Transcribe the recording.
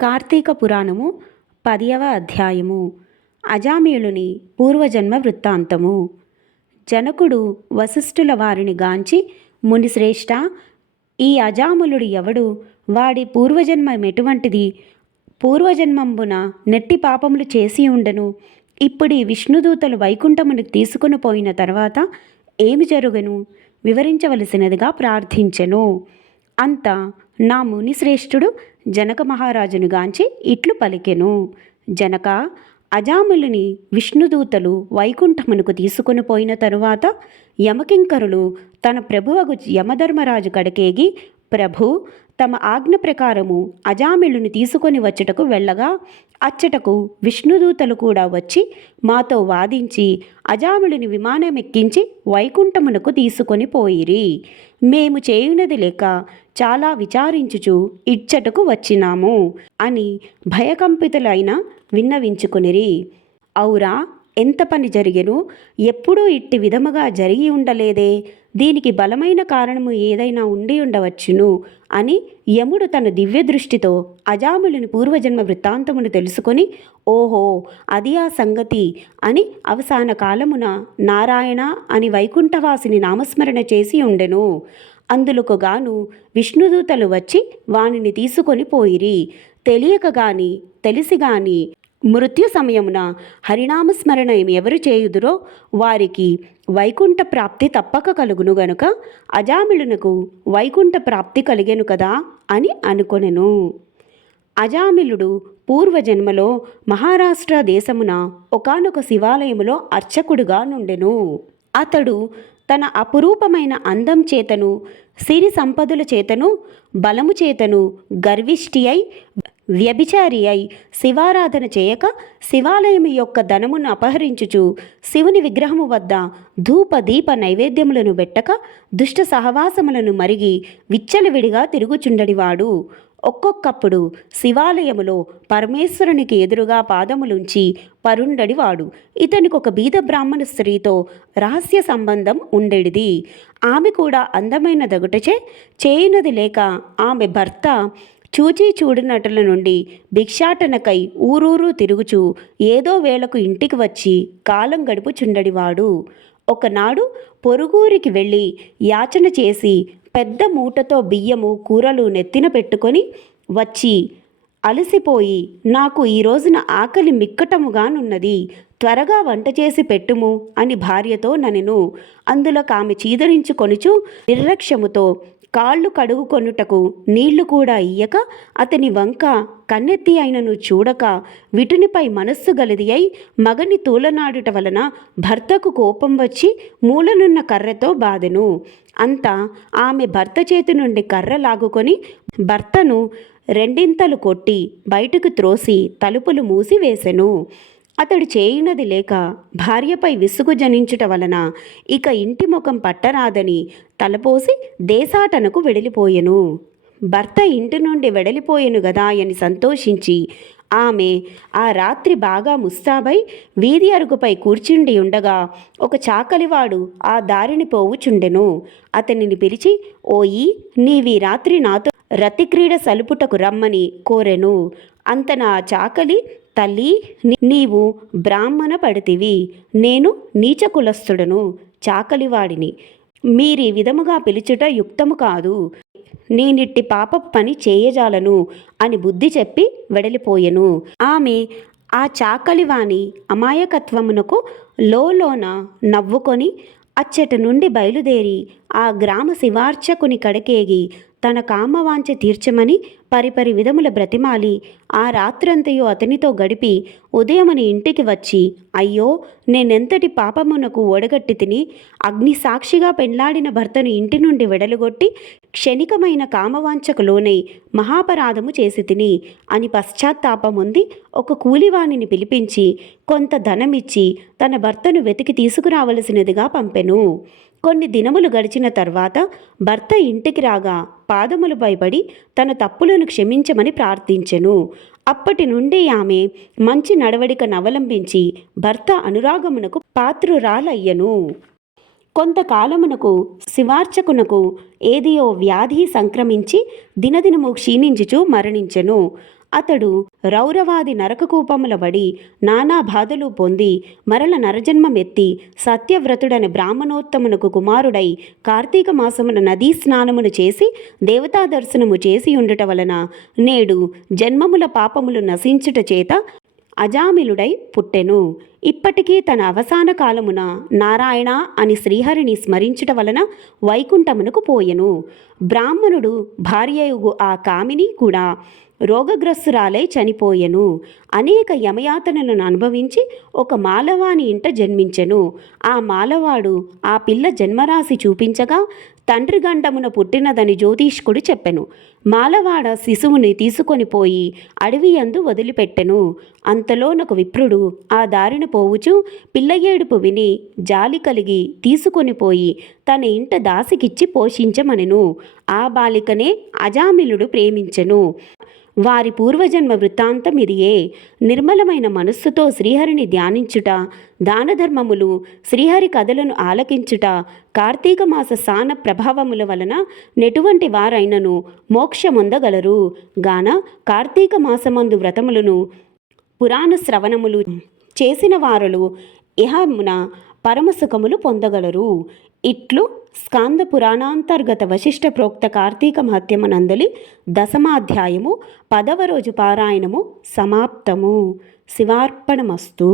కార్తీక పురాణము 10వ అధ్యాయము. అజామిళుని పూర్వజన్మ వృత్తాంతము. జనకుడు వశిష్ఠుల వారిని గాంచి, మునిశ్రేష్ఠ, ఈ అజామిళుడు ఎవడు? వాడి పూర్వజన్మమెటువంటిది? పూర్వజన్మంబున నెట్టి పాపములు చేసి ఉండెను. ఇప్పుడీ విష్ణుదూతలు వైకుంఠమునికి తీసుకుని పోయిన తర్వాత ఏమి జరుగను? వివరించవలసినదిగా ప్రార్థించెను. అంత నా మునిశ్రేష్ఠుడు జనక మహారాజును గాంచి ఇట్లు పలికెను. జనక, అజామిళుని విష్ణుదూతలు వైకుంఠమునకు తీసుకుని పోయిన తరువాత యమకింకరులు తన ప్రభువగు యమధర్మరాజు కడకేగి, ప్రభు, తమ ఆజ్ఞ ప్రకారము అజామిళుని తీసుకొని వచ్చుటకు వెళ్ళగా అచ్చటకు విష్ణుదూతలు కూడా వచ్చి మాతో వాదించి అజామిళుని విమానమెక్కించి వైకుంఠమునకు తీసుకొని పోయిరి. మేము చేయునది లేక చాలా విచారించుచు ఇచ్చటకు వచ్చినాము అని భయకంపితులైన విన్నవించుకునిరి. ఔరా, ఎంత పని జరిగెను? ఎప్పుడూ ఇట్టి విధముగా జరిగి ఉండలేదే. దీనికి బలమైన కారణము ఏదైనా ఉండి ఉండవచ్చును అని యముడు తన దివ్య దృష్టితో అజామిళుని పూర్వజన్మ వృత్తాంతమును తెలుసుకొని, ఓహో, అది ఆ సంగతి అని అవసాన కాలమున నారాయణ అని వైకుంఠవాసిని నామస్మరణ చేసి ఉండెను. అందులకు గాను విష్ణుదూతలు వచ్చి వానిని తీసుకొని పోయిరి. తెలియక గాని తెలిసి గాని మృత్యు సమయమున హరినామస్మరణ ఎవరు చేయుదురో వారికి వైకుంఠ ప్రాప్తి తప్పక కలుగును గనుక అజామిళునకు వైకుంఠ ప్రాప్తి కలిగెను కదా అని అనుకొనెను. అజామిళుడు పూర్వజన్మలో మహారాష్ట్ర దేశమున ఒకానొక శివాలయములో అర్చకుడుగా నుండెను. అతడు తన అపురూపమైన అందం చేతను, సిరి సంపదల చేతను, బలము చేతను గర్విష్ఠి అయి వ్యభిచారి అయి శివారాధన చేయక శివాలయం యొక్క ధనమును అపహరించుచు శివుని విగ్రహము వద్ద ధూప దీప నైవేద్యములను పెట్టక దుష్ట సహవాసములను మరిగి విచ్చలవిడిగా తిరుగుచుండడివాడు. ఒక్కొక్కప్పుడు శివాలయములో పరమేశ్వరునికి ఎదురుగా పాదములుంచి పరుండడివాడు. ఇతనికి ఒక బీద బ్రాహ్మణ స్త్రీతో రహస్య సంబంధం ఉండేది. ఆమె కూడా అందమైన దగుటచే చేయునది లేక ఆమె భర్త చూచి చూడనటుల నుండి భిక్షాటనకై ఊరూరు తిరుగుచూ ఏదో వేళకు ఇంటికి వచ్చి కాలం గడుపుచుండడివాడు. ఒకనాడు పొరుగురికి వెళ్ళి యాచన చేసి పెద్ద మూటతో బియ్యము కూరలు నెత్తిన పెట్టుకొని వచ్చి అలసిపోయి, నాకు ఈ రోజున ఆకలి మిక్కటముగానున్నది, త్వరగా వంట చేసి పెట్టుము అని భార్యతో ననెను. అందులో ఆమె చీదరించుకొనుచు నిర్లక్ష్యముతో కాళ్ళు కడుగుకొనుటకు నీళ్లు కూడా ఇయ్యక అతని వంక కన్నెత్తి అయినను చూడక విటునిపై మనస్సు గలిది అయి మగని తూలనాడుట వలన భర్తకు కోపం వచ్చి మూలనున్న కర్రతో బాదెను. అంతా ఆమె భర్త చేతి నుండి కర్ర లాగుకొని భర్తను రెండింతలు కొట్టి బయటకు త్రోసి తలుపులు మూసి వేసెను. అతడు చేయునది లేక భార్యపై విసుగు జనించుట వలన ఇక ఇంటి ముఖం పట్టరాదని తలపోసి దేశాటనకు వెడలిపోయెను. భర్త ఇంటి నుండి వెడలిపోయెను గదా అని సంతోషించి ఆమె ఆ రాత్రి బాగా ముస్తాబై వీధి అరుగుపై కూర్చుండి ఉండగా ఒక చాకలివాడు ఆ దారిని పోవుచుండెను. అతనిని పిలిచి, ఓయి, నీవీ రాత్రి నాతో రతిక్రీడ సలుపుటకు రమ్మని కోరెను. అంతన ఆ చాకలి, తల్లి, నీవు బ్రాహ్మణ పడితివి, నేను నీచ కులస్థుడను, చాకలివాడిని. మీరీ విధముగా పిలుచుట యుక్తము కాదు. నేనిట్టి పాప పని చేయజాలను అని బుద్ధి చెప్పి వెడలిపోయెను. ఆమె ఆ చాకలివాని అమాయకత్వమునకు లోలోన నవ్వుకొని అచ్చట నుండి బయలుదేరి ఆ గ్రామ శివార్చకుని కడకేగి తన కామవాంఛ తీర్చమని పరిపరి విధముల బ్రతిమాలి ఆ రాత్రంతయు అతనితో గడిపి ఉదయమని ఇంటికి వచ్చి, అయ్యో, నేనెంతటి పాపమునకు ఓడగట్టి తిని అగ్ని సాక్షిగా పెండ్లాడిన భర్తను ఇంటి నుండి వెడలుగొట్టి క్షణికమైన కామవాంఛకు లోనై మహాపరాధము చేసి తిని అని పశ్చాత్తాపముంది ఒక కూలివాణిని పిలిపించి కొంత ధనమిచ్చి తన భర్తను వెతికి తీసుకురావలసినదిగా పంపెను. కొన్ని దినములు గడిచిన తర్వాత భర్త ఇంటికి రాగా పాదములపై పడి తన తప్పులను క్షమించమని ప్రార్థించెను. అప్పటి నుండి ఆమె మంచి నడవడికను అవలంబించి భర్త అనురాగమునకు పాత్రురాలయ్యను. కొంతకాలమునకు శివార్చకునకు ఏదియో వ్యాధి సంక్రమించి దినదినము క్షీణించుచు మరణించెను. అతడు రౌరవాది నరకకూపముల బడి నానా బాధలు పొంది మరల నరజన్మమెత్తి సత్యవ్రతుడని బ్రాహ్మణోత్తమునకు కుమారుడై కార్తీక మాసమున నదీ స్నానమును చేసి దేవతా దర్శనము చేసి ఉండుట వలన నేడు జన్మముల పాపములు నశించుట చేత అజామిలుడై పుట్టెను. ఇప్పటికీ తన అవసాన కాలమున నారాయణ అని శ్రీహరిని స్మరించుట వలన వైకుంఠమునకు పోయెను. బ్రాహ్మణుడు భార్యయుగు ఆ కామిని కూడా రోగగ్రస్తురాలై చనిపోయెను. అనేక యమయాతనలను అనుభవించి ఒక మాలవాని ఇంట జన్మించెను. ఆ మాలవాడు ఆ పిల్ల జన్మరాశి చూపించగా తండ్రి గండమున పుట్టినదని జ్యోతిష్కుడు చెప్పెను. మాలవాడ శిశువుని తీసుకొని పోయి అడవి యందు వదిలిపెట్టెను. అంతలోనొక విప్రుడు ఆ దారిన పోవుచు పిల్ల ఏడుపు విని జాలి కలిగి తీసుకొని పోయి తన ఇంట దాసికిచ్చి పోషించమనెను. ఆ బాలికనే అజామిలుడు ప్రేమించెను. వారి పూర్వజన్మ వృత్తాంతం ఇదియే. నిర్మలమైన మనస్సుతో శ్రీహరిని ధ్యానించుట, దానధర్మములు, శ్రీహరి కథలను ఆలకించుట, కార్తీక మాస సాన ప్రభావముల వలన నెటువంటి వారైనను మోక్షమొందగలరు గాన కార్తీక మాసమందు వ్రతములను పురాణ శ్రవణములు చేసిన వారులు ఇహమున పరమసుఖములు పొందగలరు. ఇట్లు స్కాంద పురాణాంతర్గత వశిష్ఠ ప్రోక్త కార్తీక మహత్యమునందలి దశమాధ్యాయము 10వ రోజు పారాయణము సమాప్తము. శివార్పణమస్తు.